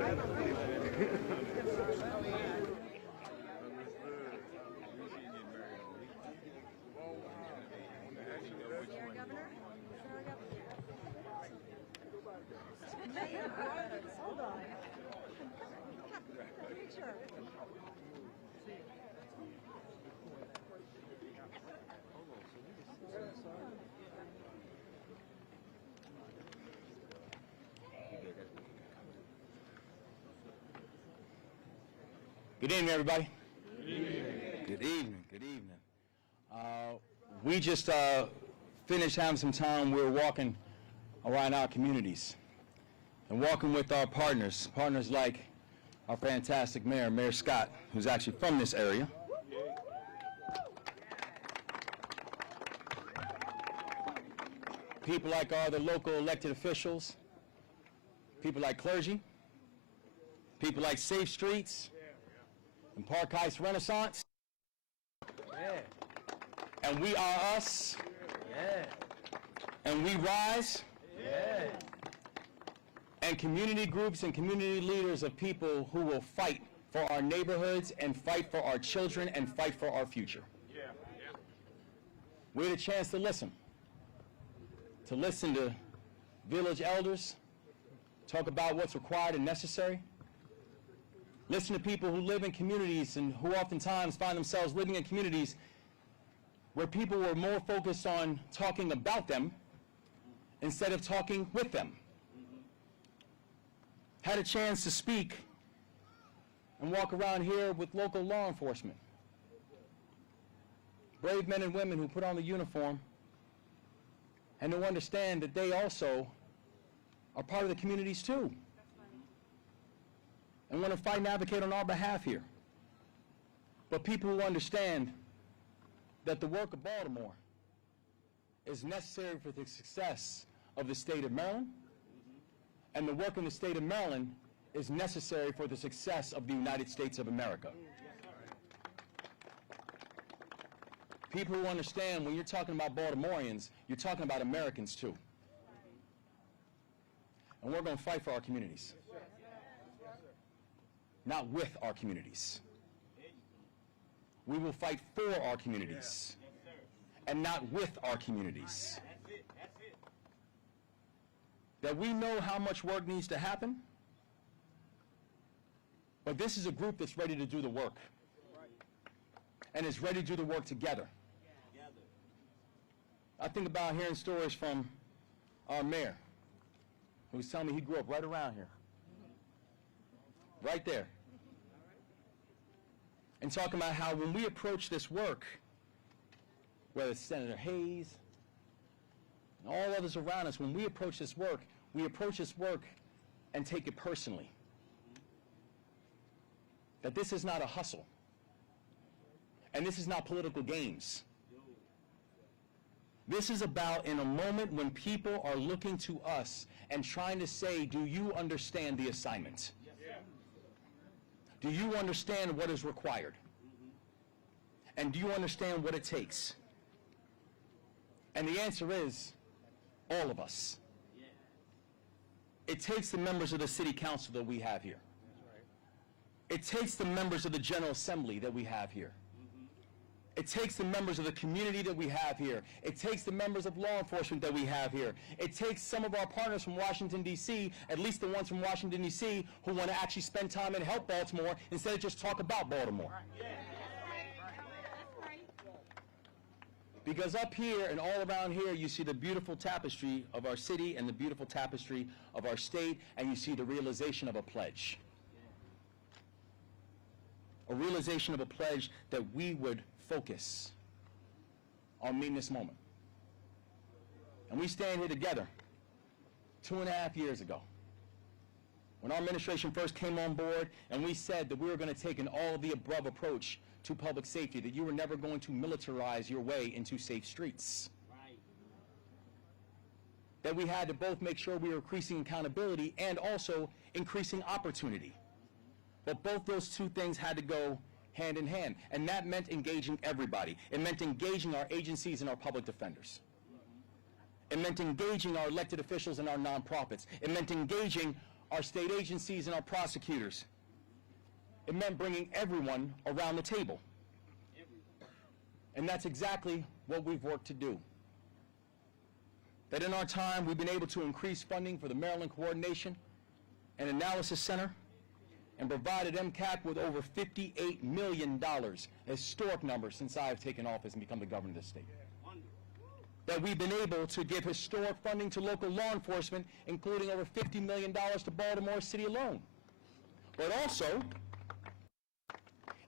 Hold on. Picture. Good evening, everybody. Good evening. Good evening. Good evening. We just finished having some time. We're walking around our communities and walking with our partners like our fantastic mayor, Mayor Scott, who's actually from this area. People like all the local elected officials, people like clergy, people like Safe Streets and Park Heights Renaissance. Yeah. And We Are Us. Yeah. And We Rise. Yeah. And community groups and community leaders of people who will fight for our neighborhoods and fight for our children and fight for our future. Yeah. We had a chance to listen to village elders talk about what's required and necessary. Listen to people who live in communities and who oftentimes find themselves living in communities where people were more focused on talking about them instead of talking with them. Had a chance to speak and walk around here with local law enforcement. Brave men and women who put on the uniform and who understand that they also are part of the communities too. And want to fight and advocate on our behalf here. But people who understand that the work of Baltimore is necessary for the success of the state of Maryland, and the work in the state of Maryland is necessary for the success of the United States of America. People who understand when you're talking about Baltimoreans, you're talking about Americans too. And we're going to fight for our communities. Not with our communities. We will fight for our communities and not with our communities. That we know how much work needs to happen, but this is a group that's ready to do the work and is ready to do the work together. I think about hearing stories from our mayor, who was telling me he grew up right around here. Right there. And talking about how when we approach this work, whether it's Senator Hayes and all others around us, when we approach this work and take it personally. That this is not a hustle. And this is not political games. This is about in a moment when people are looking to us and trying to say, do you understand the assignment? Do you understand what is required? And do you understand what it takes? And the answer is, all of us. It takes the members of the city council that we have here. It takes the members of the General Assembly that we have here. It takes the members of the community that we have here. It takes the members of law enforcement that we have here. It takes some of our partners from Washington, D.C., at least the ones from Washington, D.C., who want to actually spend time and help Baltimore instead of just talk about Baltimore. Because up here and all around here, you see the beautiful tapestry of our city and the beautiful tapestry of our state, and you see the realization of a pledge. A realization of a pledge that we would focus on meeting this moment. And we stand here together 2.5 years ago when our administration first came on board and we said that we were going to take an all-of-the-above approach to public safety, that you were never going to militarize your way into safe streets. Right. That we had to both make sure we were increasing accountability and also increasing opportunity. But both those two things had to go hand in hand, and that meant engaging everybody. It meant engaging our agencies and our public defenders. It meant engaging our elected officials and our nonprofits. It meant engaging our state agencies, and our prosecutors. It meant bringing everyone around the table. And that's exactly what we've worked to do. That in our time, we've been able to increase funding for the Maryland Coordination and Analysis Center and provided MCAC with over $58 million, a historic number since I have taken office and become the governor of the state. That we've been able to give historic funding to local law enforcement, including over $50 million to Baltimore City alone. But also,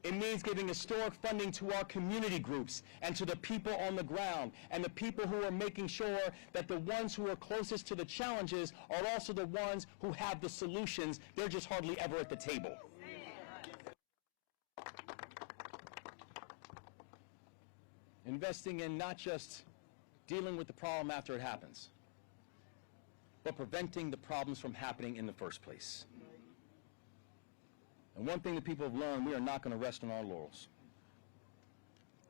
it means giving historic funding to our community groups and to the people on the ground and the people who are making sure that the ones who are closest to the challenges are also the ones who have the solutions. They're just hardly ever at the table. Investing in not just dealing with the problem after it happens, but preventing the problems from happening in the first place. And one thing that people have learned, we are not going to rest on our laurels.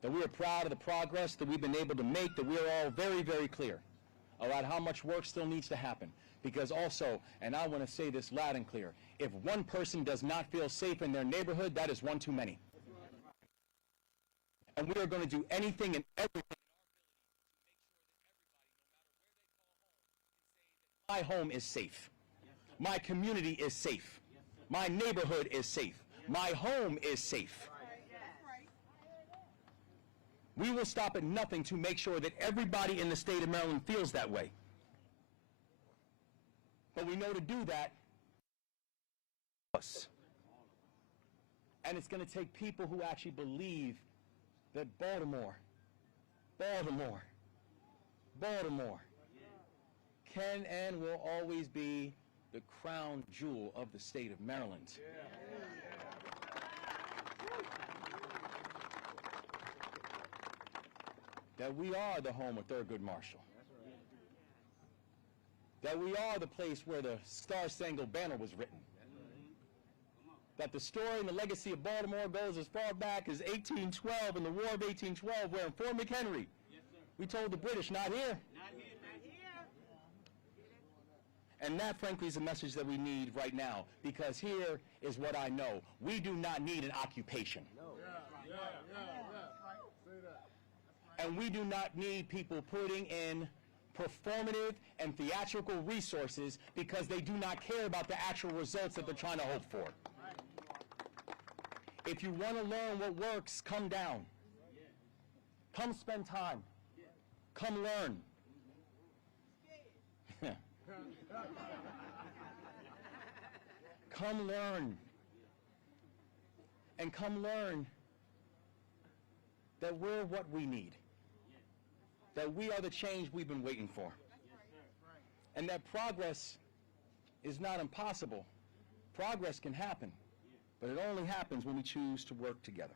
That we are proud of the progress that we've been able to make, that we are all very, very clear about how much work still needs to happen. Because also, and I want to say this loud and clear, if one person does not feel safe in their neighborhood, that is one too many. And we are going to do anything and everything in our ability to make sure that everybody, no matter where they call home, can say that my home is safe. My community is safe. My neighborhood is safe. My home is safe. We will stop at nothing to make sure that everybody in the state of Maryland feels that way. But we know to do that, and it's going to take people who actually believe that Baltimore can and will always be the crown jewel of the state of Maryland. That we are the home of Thurgood Marshall. That we are the place where the Star-Spangled Banner was written. That the story and the legacy of Baltimore goes as far back as 1812 and the War of 1812, where in Fort McHenry, we told the British, not here. And that, frankly, is a message that we need right now, because here is what I know. We do not need an occupation. And we do not need people putting in performative and theatrical resources because they do not care about the actual results that they're trying to hope for. If you want to learn what works, come down. Come spend time. Come learn. Come learn. And come learn that we're what we need. That we are the change we've been waiting for. And that progress is not impossible. Progress can happen, but it only happens when we choose to work together.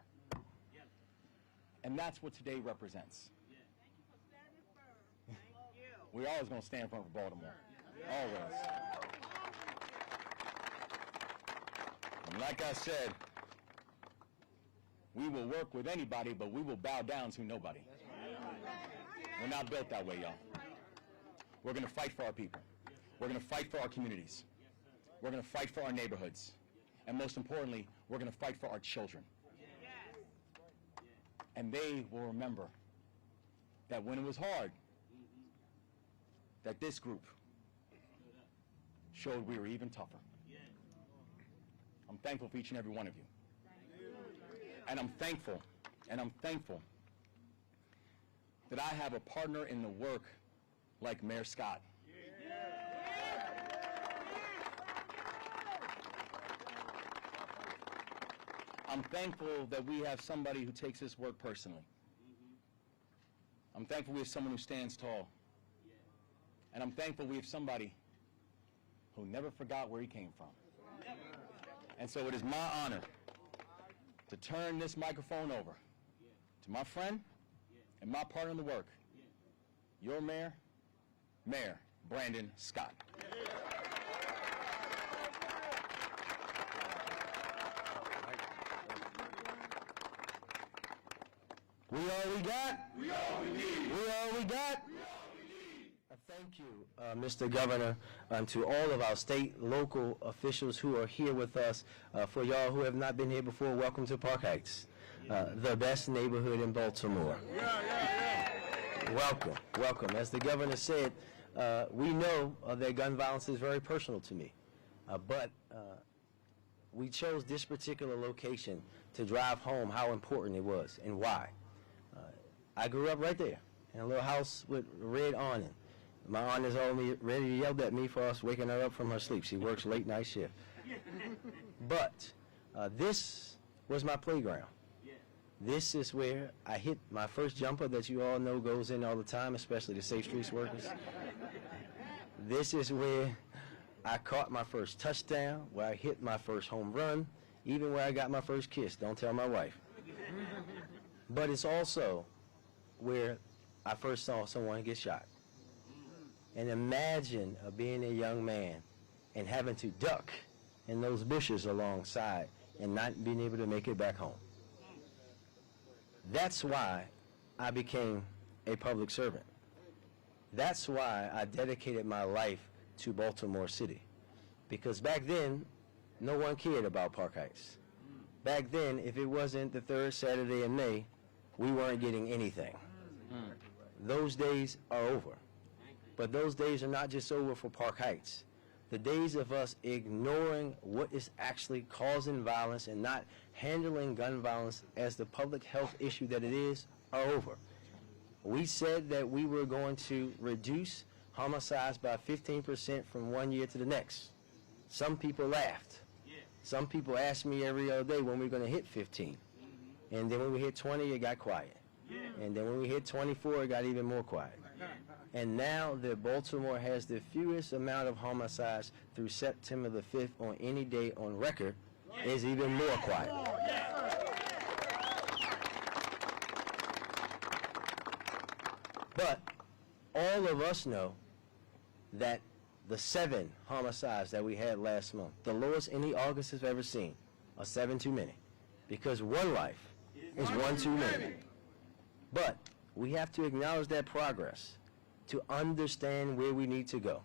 And that's what today represents. We're always going to stand firm for Baltimore. Always. And like I said, we will work with anybody, but we will bow down to nobody. We're not built that way, y'all. We're going to fight for our people. We're going to fight for our communities. We're going to fight for our neighborhoods. And most importantly, we're going to fight for our children. And they will remember that when it was hard, that this group showed we were even tougher. I'm thankful for each and every one of you. And I'm thankful that I have a partner in the work like Mayor Scott. I'm thankful that we have somebody who takes this work personally. I'm thankful we have someone who stands tall. And I'm thankful we have somebody who never forgot where he came from. And so it is my honor to turn this microphone over to my friend and my partner in the work, your mayor, Mayor Brandon Scott. We all we got? We all we need. We all we got? Thank you, Mr. Governor, and to all of our state, local officials who are here with us. For y'all who have not been here before, welcome to Park Heights, the best neighborhood in Baltimore. Welcome, welcome. As the governor said, we know that gun violence is very personal to me, but we chose this particular location to drive home how important it was and why. I grew up right there in a little house with a red awning. My aunt is already yelled at me for us waking her up from her sleep. She works late night shift. But this was my playground. This is where I hit my first jumper that you all know goes in all the time, especially the Safe Streets workers. This is where I caught my first touchdown, where I hit my first home run, even where I got my first kiss. Don't tell my wife. But it's also where I first saw someone get shot. And imagine being a young man and having to duck in those bushes alongside and not being able to make it back home. That's why I became a public servant. That's why I dedicated my life to Baltimore City. Because back then, no one cared about Park Heights. Back then, if it wasn't the third Saturday in May, we weren't getting anything. Those days are over. But those days are not just over for Park Heights. The days of us ignoring what is actually causing violence and not handling gun violence as the public health issue that it is are over. We said that we were going to reduce homicides by 15% from one year to the next. Some people laughed. Some people asked me every other day when we were going to hit 15. And then when we hit 20, it got quiet. And then when we hit 24, it got even more quiet. And now that Baltimore has the fewest amount of homicides through September the 5th on any day on record, is even more quiet. But all of us know that the 7 homicides that we had last month, the lowest any August has ever seen, are 7 too many. Because one life is one too many. But we have to acknowledge that progress to understand where we need to go.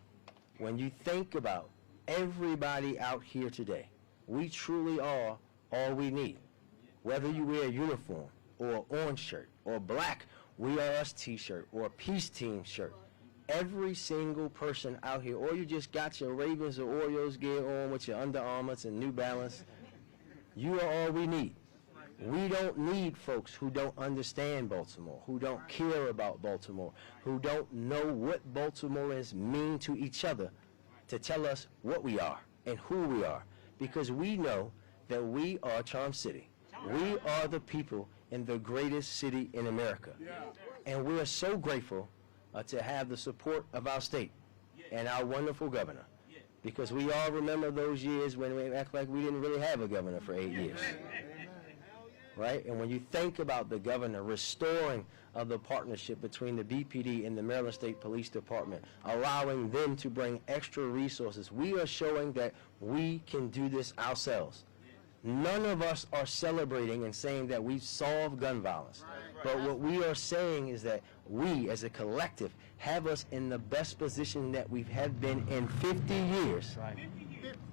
When you think about everybody out here today, we truly are all we need. Whether you wear a uniform or an orange shirt or black We Are Us t-shirt or a Peace Team shirt, every single person out here, or you just got your Ravens or Orioles gear on with your Under Armours and New Balance, you are all we need. We don't need folks who don't understand Baltimore, who don't care about Baltimore, who don't know what Baltimoreans mean to each other to tell us what we are and who we are. Because we know that we are Charm City. We are the people in the greatest city in America. And we are so grateful to have the support of our state and our wonderful governor. Because we all remember those years when we act like we didn't really have a governor for 8 years. Right? And when you think about the governor restoring the partnership between the BPD and the Maryland State Police Department, allowing them to bring extra resources, we are showing that we can do this ourselves. None of us are celebrating and saying that we've solved gun violence. But what we are saying is that we, as a collective, have us in the best position that we have been in 50 years.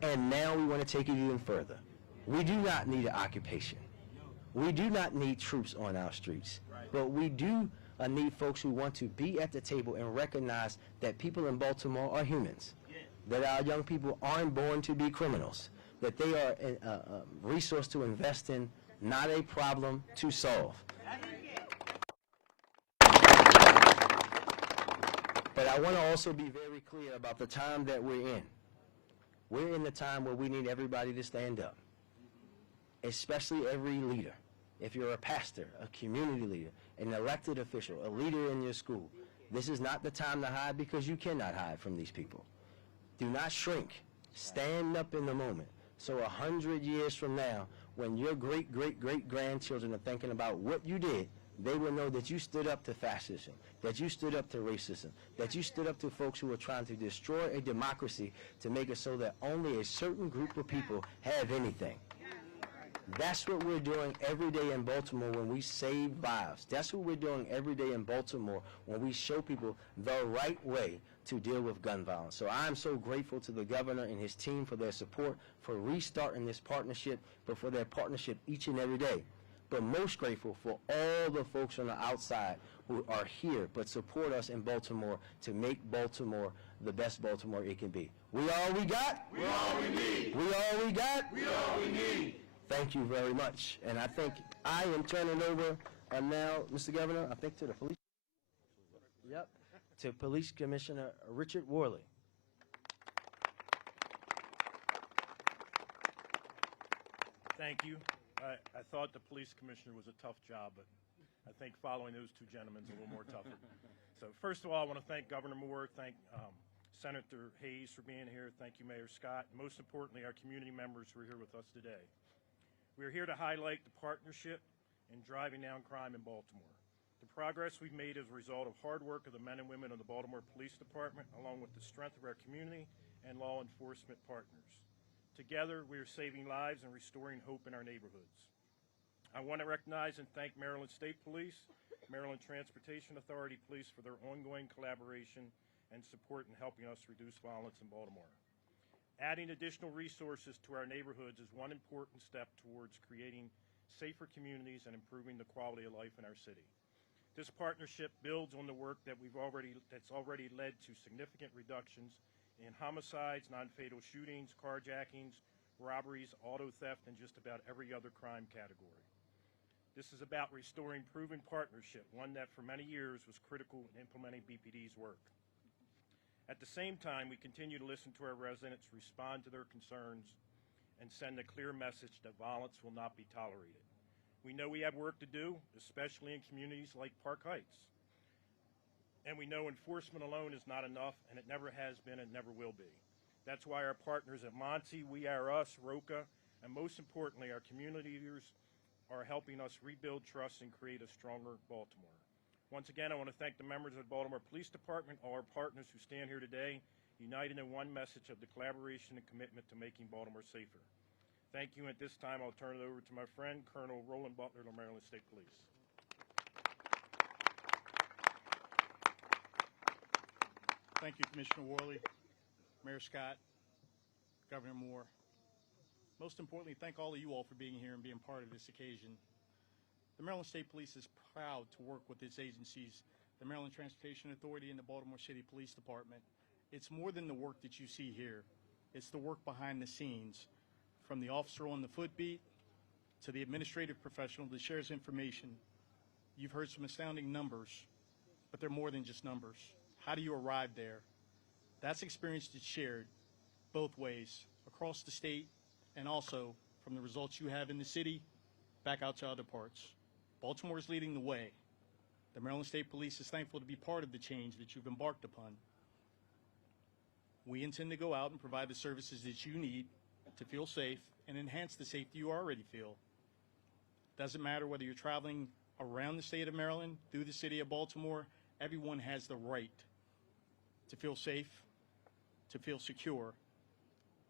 And now we want to take it even further. We do not need an occupation. We do not need troops on our streets, but we do need folks who want to be at the table and recognize that people in Baltimore are humans, that our young people aren't born to be criminals, that they are a resource to invest in, not a problem to solve. But I want to also be very clear about the time that we're in. We're in the time where we need everybody to stand up, especially every leader. If you're a pastor, a community leader, an elected official, a leader in your school, this is not the time to hide, because you cannot hide from these people. Do not shrink. Stand up in the moment. So 100 years from now, when your great-great-great-grandchildren are thinking about what you did, they will know that you stood up to fascism, that you stood up to racism, that you stood up to folks who were trying to destroy a democracy to make it so that only a certain group of people have anything. That's what we're doing every day in Baltimore when we save lives. That's what we're doing every day in Baltimore when we show people the right way to deal with gun violence. So I'm so grateful to the governor and his team for their support, for restarting this partnership, but for their partnership each and every day. But most grateful for all the folks on the outside who are here but support us in Baltimore to make Baltimore the best Baltimore it can be. We all we got? We all we need. We all we got? We all we need. Thank you very much. And I think I am turning over now, Mr. Governor, I think to the police. Yep. To Police Commissioner Richard Worley. Thank you. I thought the police commissioner was a tough job, but I think following those two gentlemen is a little more tougher. So first of all, I want to thank Governor Moore, thank Senator Hayes for being here, thank you Mayor Scott, and most importantly our community members who are here with us today. We are here to highlight the partnership in driving down crime in Baltimore. The progress we've made is a result of hard work of the men and women of the Baltimore Police Department, along with the strength of our community and law enforcement partners. Together, we are saving lives and restoring hope in our neighborhoods. I want to recognize and thank Maryland State Police, Maryland Transportation Authority Police for their ongoing collaboration and support in helping us reduce violence in Baltimore. Adding additional resources to our neighborhoods is one important step towards creating safer communities and improving the quality of life in our city. This partnership builds on the work that's already led to significant reductions in homicides, non-fatal shootings, carjackings, robberies, auto theft, and just about every other crime category. This is about restoring proven partnership, one that for many years was critical in implementing BPD's work. At the same time, we continue to listen to our residents, respond to their concerns, and send a clear message that violence will not be tolerated. We know we have work to do, especially in communities like Park Heights. And we know enforcement alone is not enough, and it never has been and never will be. That's why our partners at Monty, We Are Us, ROCA, and most importantly, our community leaders are helping us rebuild trust and create a stronger Baltimore. Once again, I want to thank the members of the Baltimore Police Department, all our partners who stand here today, united in one message of the collaboration and commitment to making Baltimore safer. Thank you. At this time, I'll turn it over to my friend, Colonel Roland Butler of the Maryland State Police. Thank you, Commissioner Worley, Mayor Scott, Governor Moore. Most importantly, thank all of you all for being here and being part of this occasion. The Maryland State Police is proud to work with its agencies, the Maryland Transportation Authority and the Baltimore City Police Department. It's more than the work that you see here. It's the work behind the scenes, from the officer on the foot beat to the administrative professional that shares information. You've heard some astounding numbers, but they're more than just numbers. How do you arrive there? That's experience that's shared both ways, across the state and also from the results you have in the city back out to other parts. Baltimore is leading the way. The Maryland State Police is thankful to be part of the change that you've embarked upon. We intend to go out and provide the services that you need to feel safe and enhance the safety you already feel. Doesn't matter whether you're traveling around the state of Maryland, through the city of Baltimore, everyone has the right to feel safe, to feel secure,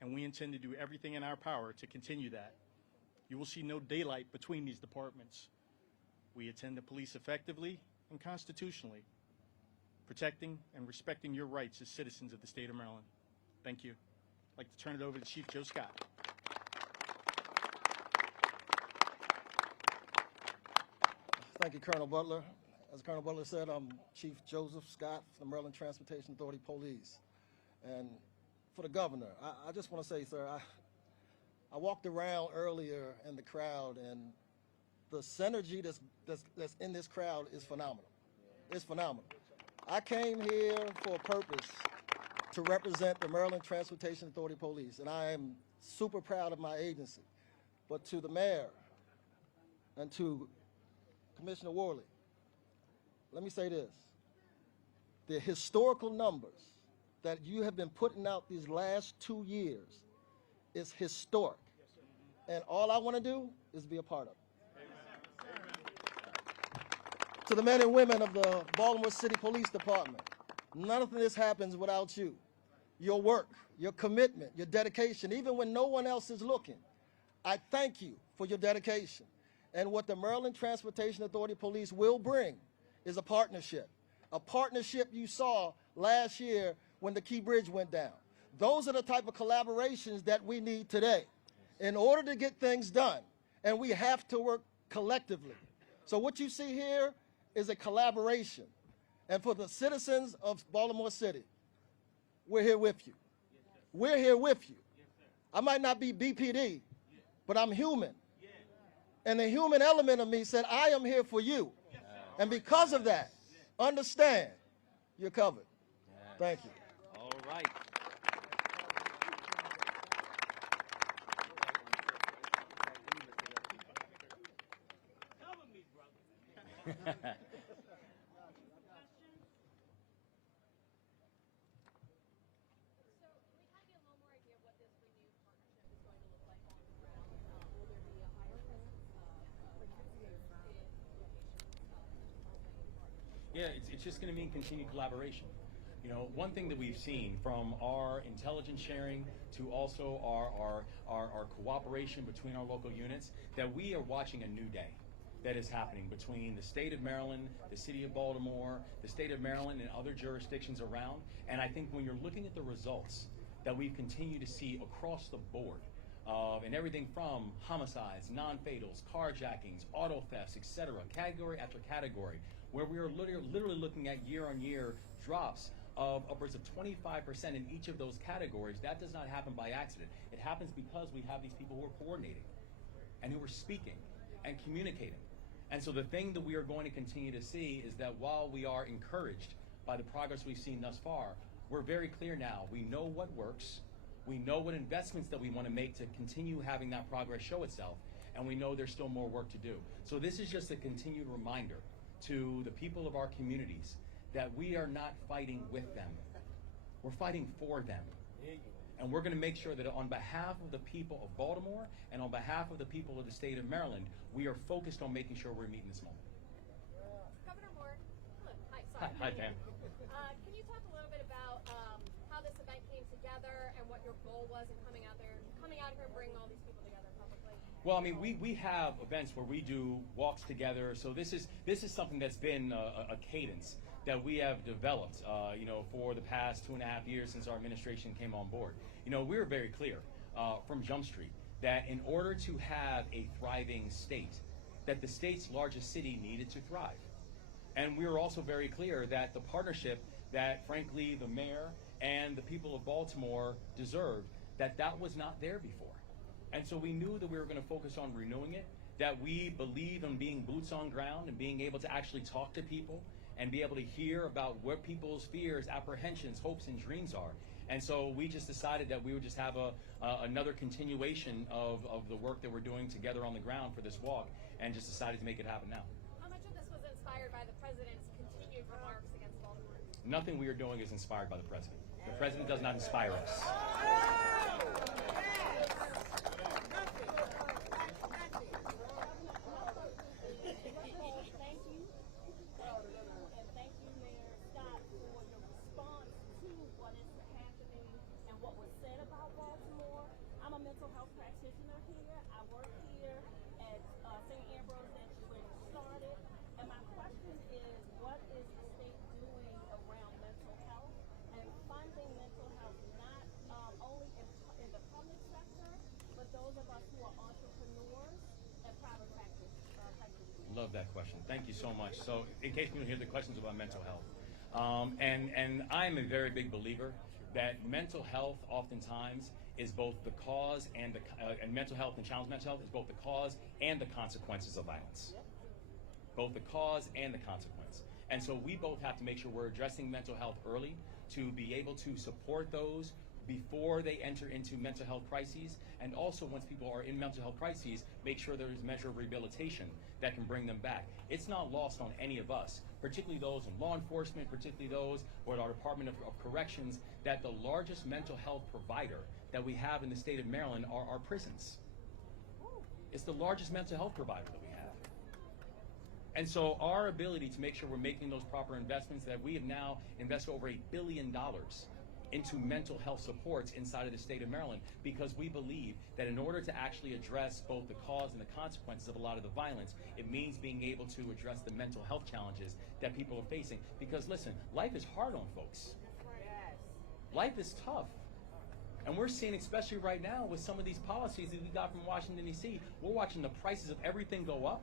and we intend to do everything in our power to continue that. You will see no daylight between these departments. We intend to police effectively and constitutionally, protecting and respecting your rights as citizens of the state of Maryland. Thank you. I'd like to turn it over to Chief Joe Scott. Thank you, Colonel Butler. As Colonel Butler said, I'm Chief Joseph Scott from the Maryland Transportation Authority Police. And for the governor, I just want to say, sir, I walked around earlier in the crowd, and the synergy that's in this crowd is phenomenal. It's phenomenal. I came here for a purpose to represent the Maryland Transportation Authority Police, and I am super proud of my agency. But to the mayor and to Commissioner Worley, let me say this. The historical numbers that you have been putting out these last 2 years is historic. And all I want to do is be a part of it. To the men and women of the Baltimore City Police Department, none of this happens without you. Your work, your commitment, your dedication, even when no one else is looking. I thank you for your dedication. And what the Maryland Transportation Authority Police will bring is a partnership. A partnership you saw last year when the Key Bridge went down. Those are the type of collaborations that we need today in order to get things done. And we have to work collectively. So what you see here is a collaboration. And for the citizens of Baltimore City, we're here with you. We're here with you. I might not be BPD, but I'm human. And the human element of me said, I am here for you. And because of that, understand, you're covered. Thank you. All right. Yeah, it's just going to mean continued collaboration. You know, one thing that we've seen from our intelligence sharing to also our cooperation between our local units, that we are watching a new day that is happening between the state of Maryland, the city of Baltimore, the state of Maryland, and other jurisdictions around. And I think when you're looking at the results that we've continued to see across the board, and everything from homicides, non-fatals, carjackings, auto thefts, etc., category after category, where we are literally looking at year-on-year drops of upwards of 25% in each of those categories. That does not happen by accident. It happens because we have these people who are coordinating and who are speaking and communicating. And so the thing that we are going to continue to see is that while we are encouraged by the progress we've seen thus far, we're very clear now. We know what works. We know what investments that we want to make to continue having that progress show itself. And we know there's still more work to do. So this is just a continued reminder to the people of our communities that we are not fighting with them. We're fighting for them. And we're going to make sure that on behalf of the people of Baltimore and on behalf of the people of the state of Maryland, we are focused on making sure we're meeting this moment. Governor Moore, hello. Hi, sorry. Hi, Pam. Can you talk a little bit about how this event came together and what your goal was in coming out here and bringing all these people together publicly? Well, I mean, we have events where we do walks together. So this is something that's been a cadence that we have developed, you know, for the past 2.5 years since our administration came on board. You know, we were very clear from Jump Street that in order to have a thriving state, that the state's largest city needed to thrive. And we were also very clear that the partnership that, frankly, the mayor and the people of Baltimore deserved, that was not there before. And so we knew that we were going to focus on renewing it, that we believe in being boots on ground and being able to actually talk to people and be able to hear about what people's fears, apprehensions, hopes, and dreams are. And so we just decided that we would just have another continuation of the work that we're doing together on the ground for this walk, and just decided to make it happen now. How much of this was inspired by the president's continued remarks against Baltimore? Nothing we are doing is inspired by the president. The president does not inspire us. Thank you, Mayor Scott, for your response to what is happening and what was said about Baltimore. I'm a mental health practitioner here. I work here at St. Ambrose that when you started. And my question is, what is the state doing around mental health and funding mental health, not only in the public sector, but those of us who are entrepreneurs and private practice practitioners? Love that question. Thank you so much. So in case you don't hear the questions about mental health, and I'm a very big believer that mental health oftentimes is both the cause and mental health and challenge mental health is both the cause and the consequences of violence. Both the cause and the consequence. And so we both have to make sure we're addressing mental health early to be able to support those before they enter into mental health crises, and also once people are in mental health crises, make sure there is a measure of rehabilitation that can bring them back. It's not lost on any of us, particularly those in law enforcement, particularly those or at our Department of Corrections, that the largest mental health provider that we have in the state of Maryland are our prisons. It's the largest mental health provider that we have. And so our ability to make sure we're making those proper investments, that we have now invested over $1 billion into mental health supports inside of the state of Maryland, because we believe that in order to actually address both the cause and the consequences of a lot of the violence, it means being able to address the mental health challenges that people are facing. Because listen, life is hard on folks. Life is tough. And we're seeing, especially right now, with some of these policies that we got from Washington, D.C., we're watching the prices of everything go up,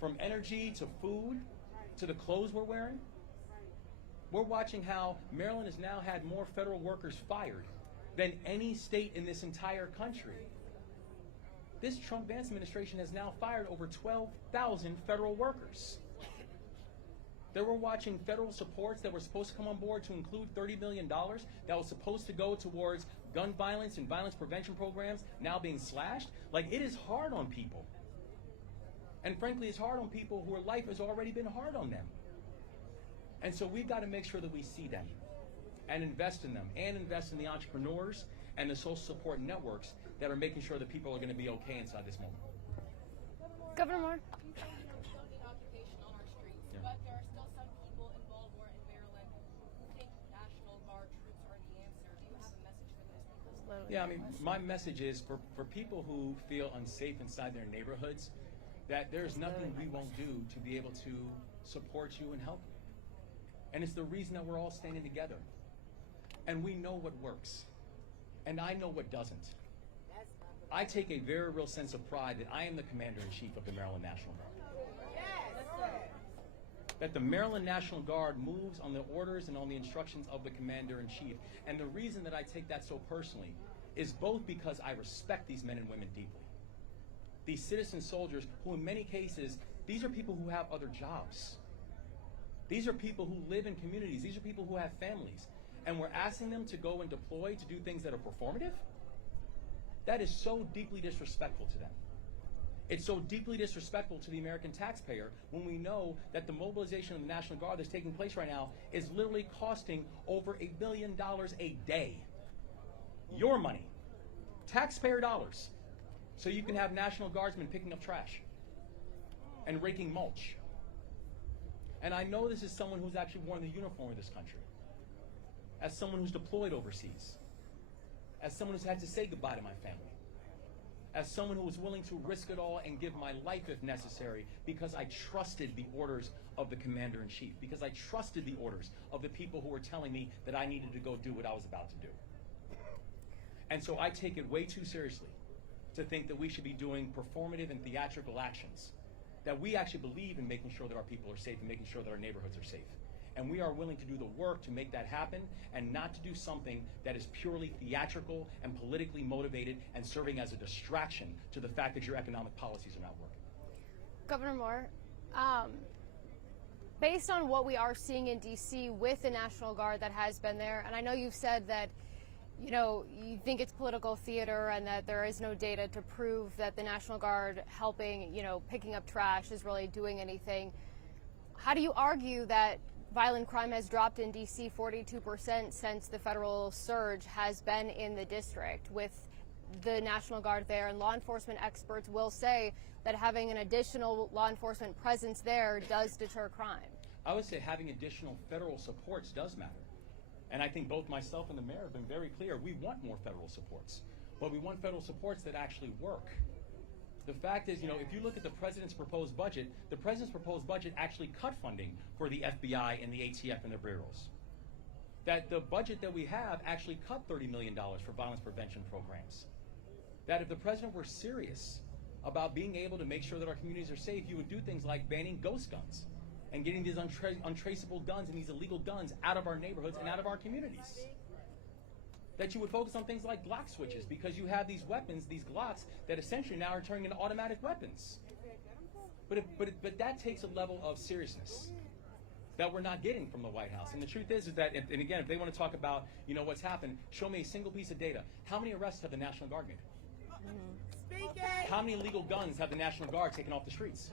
from energy to food to the clothes we're wearing. We're watching how Maryland has now had more federal workers fired than any state in this entire country. This Trump-Vance administration has now fired over 12,000 federal workers. That we're watching federal supports that were supposed to come on board to include $30 million that was supposed to go towards gun violence and violence prevention programs now being slashed. Like, it is hard on people. And frankly, it's hard on people whose life has already been hard on them. And so we've got to make sure that we see them and invest in them and invest in the entrepreneurs and the social support networks that are making sure that people are going to be okay inside this moment. Governor Moore. You say, we don't need occupation on our streets, Yeah. but there are still some people in Baltimore and Maryland who think National Guard troops are the answer. Do you have a message for those people? Yeah, I mean, my message is for people who feel unsafe inside their neighborhoods, that there's nothing we won't do to be able to support you and help you. And it's the reason that we're all standing together. And we know what works. And I know what doesn't. I take a very real sense of pride that I am the Commander-in-Chief of the Maryland National Guard. That the Maryland National Guard moves on the orders and on the instructions of the Commander-in-Chief. And the reason that I take that so personally is both because I respect these men and women deeply. These citizen soldiers who in many cases, these are people who have other jobs. These are people who live in communities. These are people who have families. And we're asking them to go and deploy to do things that are performative? That is so deeply disrespectful to them. It's so deeply disrespectful to the American taxpayer when we know that the mobilization of the National Guard that's taking place right now is literally costing over $1 billion a day. Your money, taxpayer dollars, so you can have National Guardsmen picking up trash and raking mulch. And I know this is someone who's actually worn the uniform of this country, as someone who's deployed overseas, as someone who's had to say goodbye to my family, as someone who was willing to risk it all and give my life if necessary because I trusted the orders of the Commander-in-Chief, because I trusted the orders of the people who were telling me that I needed to go do what I was about to do. And so I take it way too seriously to think that we should be doing performative and theatrical actions, that we actually believe in making sure that our people are safe and making sure that our neighborhoods are safe. And we are willing to do the work to make that happen and not to do something that is purely theatrical and politically motivated and serving as a distraction to the fact that your economic policies are not working. Governor Moore, based on what we are seeing in D.C. with the National Guard that has been there, and I know you've said that, you know, you think it's political theater and that there is no data to prove that the National Guard helping, you know, picking up trash is really doing anything. How do you argue that violent crime has dropped in D.C. 42% since the federal surge has been in the district with the National Guard there, and law enforcement experts will say that having an additional law enforcement presence there does deter crime? I would say having additional federal supports does matter. And I think both myself and the mayor have been very clear. We want more federal supports, but we want federal supports that actually work. The fact is, you know, if you look at the president's proposed budget, the president's proposed budget actually cut funding for the FBI and the ATF and their bureaus. That the budget that we have actually cut $30 million for violence prevention programs. That if the president were serious about being able to make sure that our communities are safe, you would do things like banning ghost guns and getting these untraceable guns and these illegal guns out of our neighborhoods and out of our communities. That you would focus on things like Glock switches, because you have these weapons, these Glocks, that essentially now are turning into automatic weapons. But that takes a level of seriousness that we're not getting from the White House. And the truth is that, and again, if they want to talk about, you know, what's happened, show me a single piece of data. How many arrests have the National Guard made? How many illegal guns have the National Guard taken off the streets?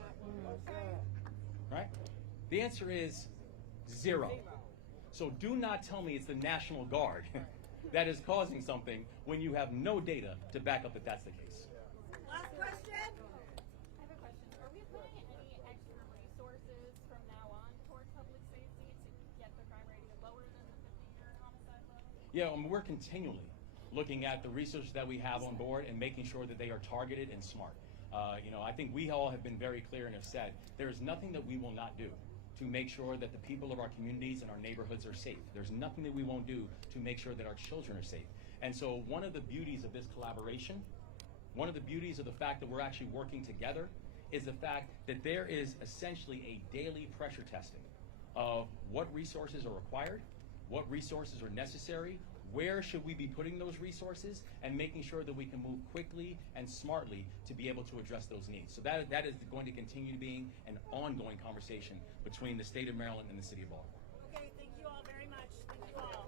Right? The answer is 0. So do not tell me it's the National Guard that is causing something when you have no data to back up that that's the case. Last question. I have a question. Are we putting any extra resources from now on toward public safety to get the crime rate lower than the 50-year homicide level? Yeah, we're continually looking at the research that we have on board and making sure that they are targeted and smart. You know, I think we all have been very clear and have said there is nothing that we will not do to to make sure that the people of our communities and our neighborhoods are safe. There's nothing that we won't do to make sure that our children are safe. And so one of the beauties of this collaboration, one of the beauties of the fact that we're actually working together, is the fact that there is essentially a daily pressure testing of what resources are required, what resources are necessary, where should we be putting those resources, and making sure that we can move quickly and smartly to be able to address those needs. So that is going to continue being an ongoing conversation between the state of Maryland and the city of Baltimore. Okay, thank you all very much. Thank you all.